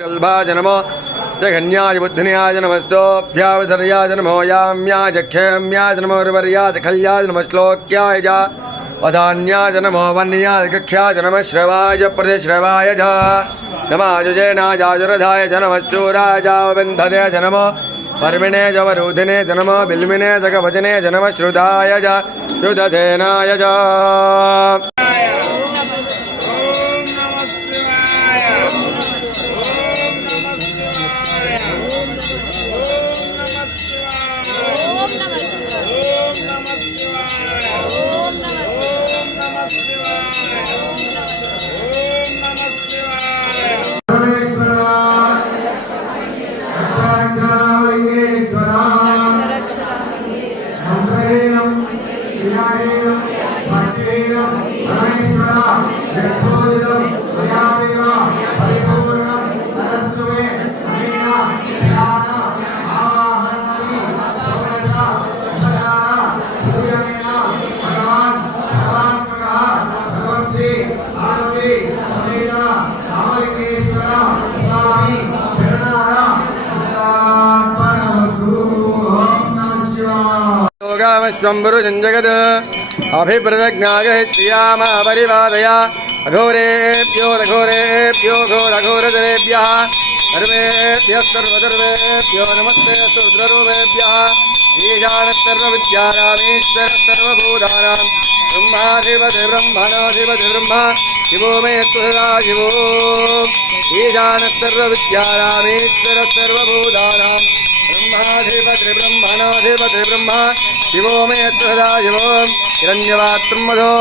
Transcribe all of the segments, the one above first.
कल्भाज नमो जघन्याय बुद्धन्याय नमस्तोभ्यावधर्याय नमो याम्याय जक्षम्याय नमो वर्याय खल्याय नमः श्लोक्याय च वधान्याय नमो वन्याय कक्ष्याय नमः श्रवाय प्रतिश्रवाय च नमाजुजेनाजाजुरधाय च नमश्चूराय च वबन्धने च नमो पर्मिणे च वरूधिने च नमो बिल्मिने च कवचने च नमः श्रुताय च श्रुतसेनाय च जगद अभिप्रदज्ञाय श्रियाम परिवादया अघोरेभ्यो रघोरेभ्यो घोरघोरधरेभ्यः सर्वेभ्यः सर्वधर्मेभ्यो नमस्ते रुद्ररूपेभ्यः ईशानस्तर्वविद्यानामीश्वरः सर्वभूतानां ब्रह्माधिपति ब्रह्मणाधिपति ब्रह्मा शिवो मे सदा शिवो ईशानस्तर्वविद्यानामीश्वरः सर्वभूतानां ब्रह्माधिपति ब्रह्मणाधिपति ब्रह्मा शिवो मे सदा शिवो हिरण्यपात्रं मधो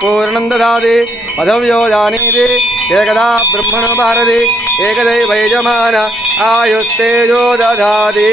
पूर्णं ददाति मधव्यो जानीति एकदा ब्रह्मणो भारति एकदैव यजमान आयुस्तेजो ददाति।